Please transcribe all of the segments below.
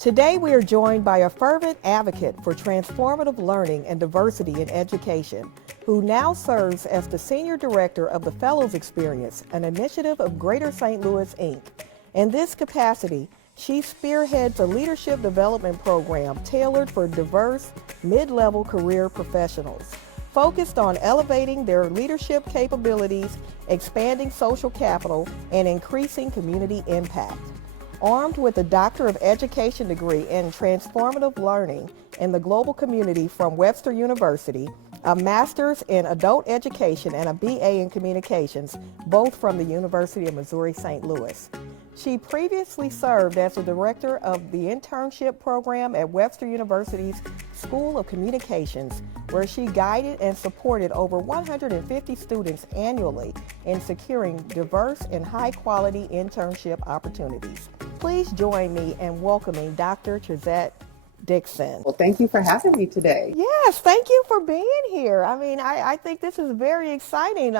Today, we are joined by a fervent advocate for transformative learning and diversity in education, who now serves as the Senior Director of the Fellows Experience, an initiative of Greater St. Louis, Inc. In this capacity, she spearheads a leadership development program tailored for diverse, mid-level career professionals, focused on elevating their leadership capabilities, expanding social capital, and increasing community impact. Armed with a Doctor of Education degree in Transformative Learning in the Global Community from Webster University, a Master's in Adult Education, and a BA in Communications, both from the University of Missouri-St. Louis. She previously served as the Director of the Internship Program at Webster University's School of Communications, where she guided and supported over 150 students annually in securing diverse and high-quality internship opportunities. Please join me in welcoming Dr. Trezette Dixon. Well, thank you for having me today. Yes, thank you for being here. I think this is very exciting.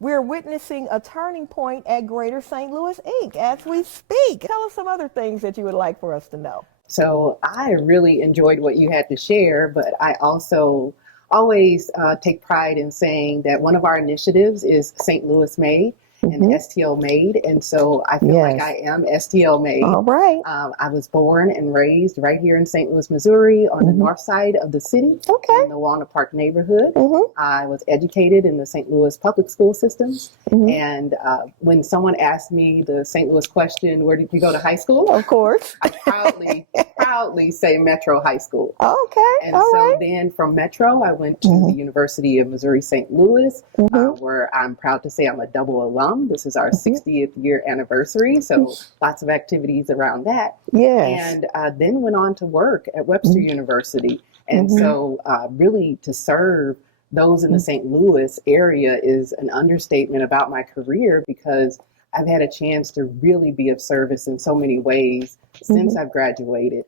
We're witnessing a turning point at Greater St. Louis, Inc. as we speak. Tell us some other things that you would like for us to know. So I really enjoyed what you had to share, but I also always take pride in saying that one of our initiatives is St. Louis Made and STL Made. And so I feel like I am STL Made. All right. I was born and raised right here in St. Louis, Missouri, on the north side of the city, in the Walnut Park neighborhood. I was educated in the St. Louis public school systems. And when someone asked me the St. Louis question, where did you go to high school? Of course. I proudly say Metro High School. Okay. And so then from Metro, I went to the University of Missouri-St. Louis, where I'm proud to say I'm a double alum. This is our 60th year anniversary, so lots of activities around that. Yes. And then went on to work at Webster University. And so really to serve those in the St. Louis area is an understatement about my career, because I've had a chance to really be of service in so many ways since I've graduated.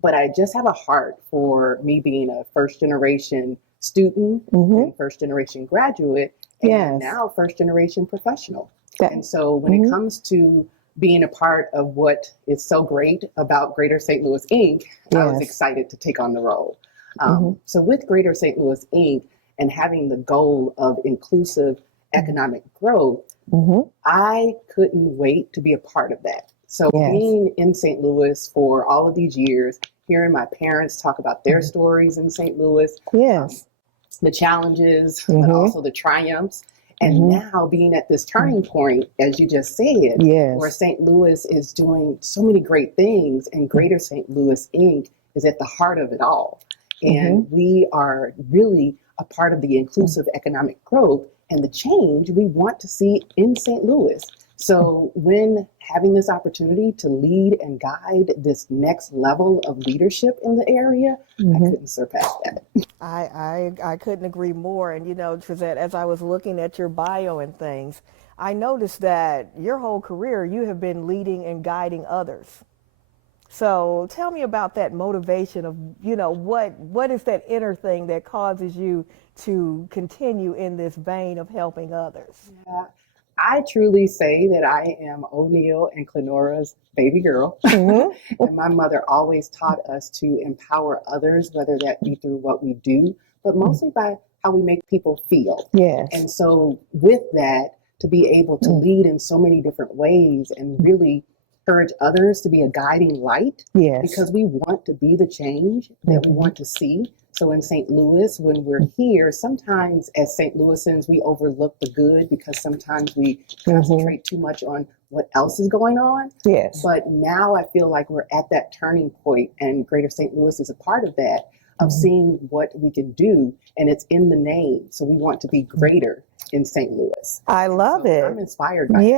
But I just have a heart for me being a first generation student and first generation graduate, and now first generation professional. And so when it comes to being a part of what is so great about Greater St. Louis, Inc., I was excited to take on the role. So with Greater St. Louis, Inc., and having the goal of inclusive economic growth, I couldn't wait to be a part of that. So being in St. Louis for all of these years, hearing my parents talk about their stories in St. Louis, the challenges, but also the triumphs, and now being at this turning point, as you just said, where St. Louis is doing so many great things, and Greater St. Louis, Inc. is at the heart of it all. And we are really a part of the inclusive economic growth and the change we want to see in St. Louis. So when having this opportunity to lead and guide this next level of leadership in the area, I couldn't surpass that. I couldn't agree more. And you know, Trezette, as I was looking at your bio and things, I noticed that your whole career you have been leading and guiding others. So tell me about that motivation of, you know, what is that inner thing that causes you to continue in this vein of helping others? Yeah. I truly say that I am O'Neill and Clenora's baby girl. And my mother always taught us to empower others, whether that be through what we do, but mostly by how we make people feel. And so with that, to be able to lead in so many different ways and really encourage others to be a guiding light, because we want to be the change that we want to see. So in St. Louis, when we're here, sometimes as St. Louisans, we overlook the good because sometimes we concentrate too much on what else is going on. But now I feel like we're at that turning point, and Greater St. Louis is a part of that, of seeing what we can do, and it's in the name. So we want to be greater in St. Louis. I love it. I'm inspired by it.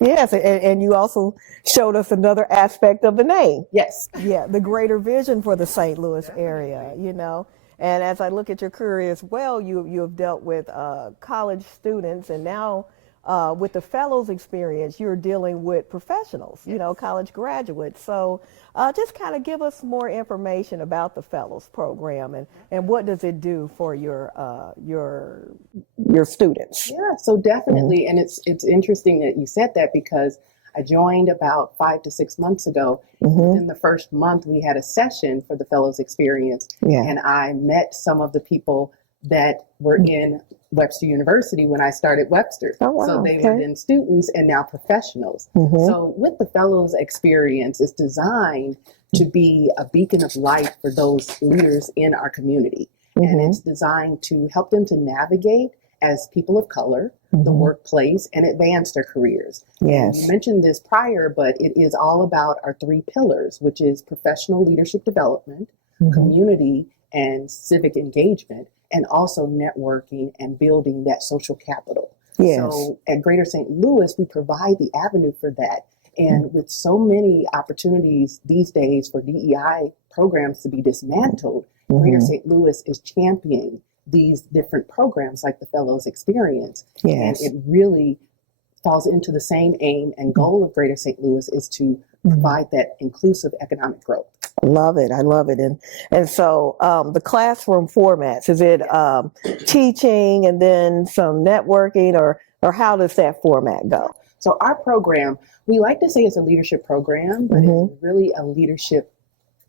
Yes. And you also showed us another aspect of the name. Yeah, the greater vision for the St. Louis area, you know. And as I look at your career as well, you have dealt with college students, and now with the fellows experience, you're dealing with professionals, you know, college graduates. So just kind of give us more information about the fellows program and what does it do for your students? Yeah, so definitely. And it's interesting that you said that, because I joined about 5 to 6 months ago. Within the first month, we had a session for the Fellows Experience, and I met some of the people that were in Webster University when I started Webster. Oh, wow. So they were then students and now professionals. So with the Fellows Experience, it's designed to be a beacon of light for those leaders in our community. And it's designed to help them to navigate as people of color, the workplace, and advance their careers. Yes. You mentioned this prior, but it is all about our 3 pillars, which is professional leadership development, community, and civic engagement, and also networking and building that social capital. Yes. So at Greater St. Louis, we provide the avenue for that. And with so many opportunities these days for DEI programs to be dismantled, Greater St. Louis is championing these different programs like the Fellows Experience. Yes. And it really falls into the same aim and goal of Greater St. Louis is to provide that inclusive economic growth. I love it. I love it. And so the classroom formats, is it teaching and then some networking, or how does that format go? So our program, we like to say it's a leadership program, but it's really a leadership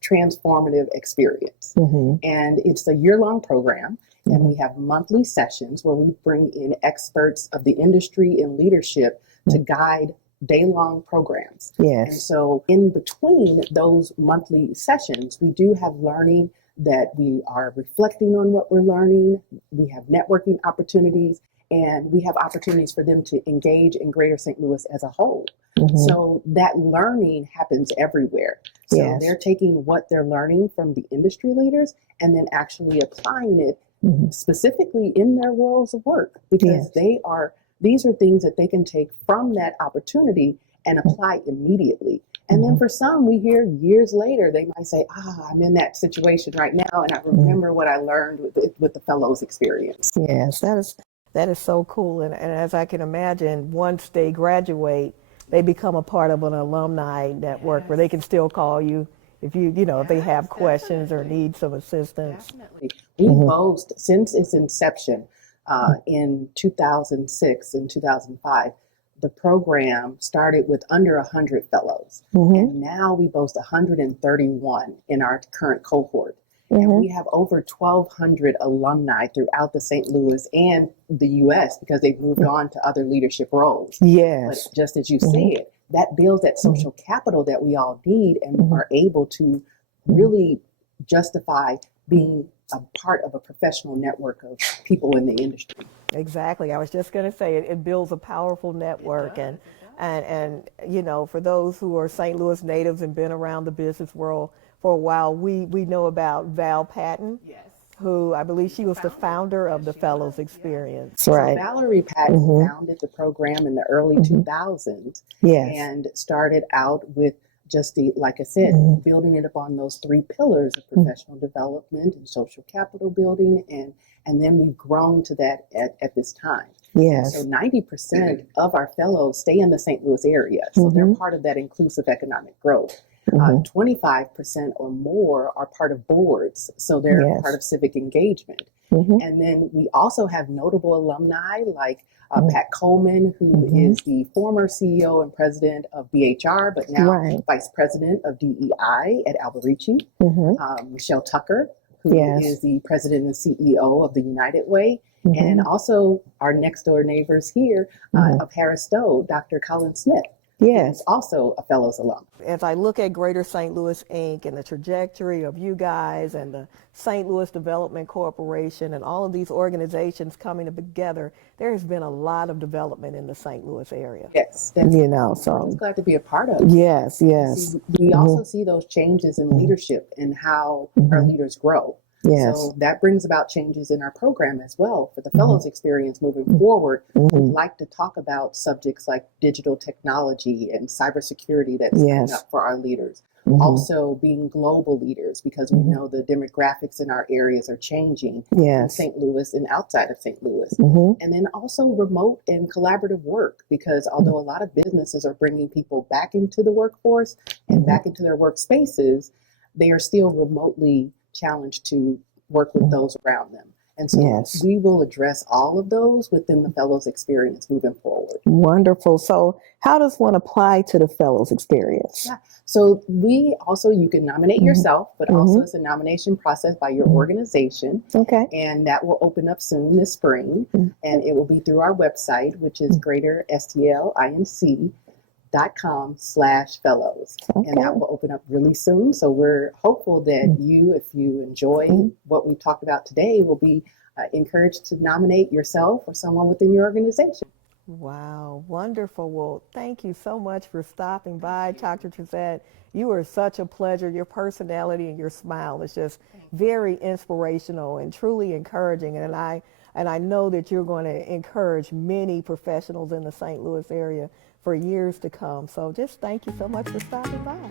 transformative experience. And it's a year-long program, and we have monthly sessions where we bring in experts of the industry and leadership to guide day-long programs. Yes. And so in between those monthly sessions, we do have learning that we are reflecting on what we're learning. We have networking opportunities, and we have opportunities for them to engage in Greater St. Louis as a whole. So that learning happens everywhere. So they're taking what they're learning from the industry leaders and then actually applying it specifically in their roles of work, because these are things that they can take from that opportunity and apply immediately. And then for some, we hear years later, they might say, I'm in that situation right now, and I remember what I learned with the Fellows Experience. Yes, that is so cool. And as I can imagine, once they graduate, they become a part of an alumni network where they can still call you if if they have questions or need some assistance. Definitely. We boast, since its inception in 2006 and 2005, the program started with under 100 fellows. And now we boast 131 in our current cohort. And we have over 1,200 alumni throughout the St. Louis and the U.S. because they've moved on to other leadership roles. Yes. But just as you said, that builds that social capital that we all need and are able to really justify being a part of a professional network of people in the industry. Exactly. I was just going to say it builds a powerful network. And for those who are St. Louis natives and been around the business world for a while, we know about Val Patton, who I believe she was the founder of the Fellows Experience. Right. So Valerie Patton founded the program in the early 2000s and started out with just like I said, building it upon those 3 pillars of professional development and social capital building. And then we've grown to that at this time. Yes. So 90% of our fellows stay in the St. Louis area. So they're part of that inclusive economic growth. 25% or more are part of boards. So they're part of civic engagement. And then we also have notable alumni like Pat Coleman, who is the former CEO and president of BHR, but now vice president of DEI at Alberici. Michelle Tucker, who is the president and CEO of the United Way. And also our next door neighbors here of Harris Stowe, Dr. Colin Smith. Yes, also a Fellows alum. As I look at Greater St. Louis Inc. and the trajectory of you guys and the St. Louis Development Corporation and all of these organizations coming together, there has been a lot of development in the St. Louis area. Yes, so I'm just glad to be a part of it. Yes. We also see those changes in leadership and how our leaders grow. Yes. So that brings about changes in our program as well. For the Fellows Experience moving forward, we'd like to talk about subjects like digital technology and cybersecurity that's coming up for our leaders. Also being global leaders, because we know the demographics in our areas are changing in St. Louis and outside of St. Louis. And then also remote and collaborative work, because although a lot of businesses are bringing people back into the workforce and back into their workspaces, they are still remotely challenged to work with those around them. And so Yes. we will address all of those within the fellows experience moving forward. Wonderful. So how does one apply to the fellows experience? Yeah. So you can nominate yourself, but also it's a nomination process by your organization. Okay. And that will open up soon this spring. And it will be through our website, which is greaterstinc.com/fellows. And that will open up really soon. So we're hopeful that if you enjoy what we talked about today, will be encouraged to nominate yourself or someone within your organization. Wow, wonderful. Well, thank you so much for stopping by, Dr. Trezette. You are such a pleasure. Your personality and your smile is just very inspirational and truly encouraging. And I know that you're going to encourage many professionals in the St. Louis area for years to come. So just thank you so much for stopping by.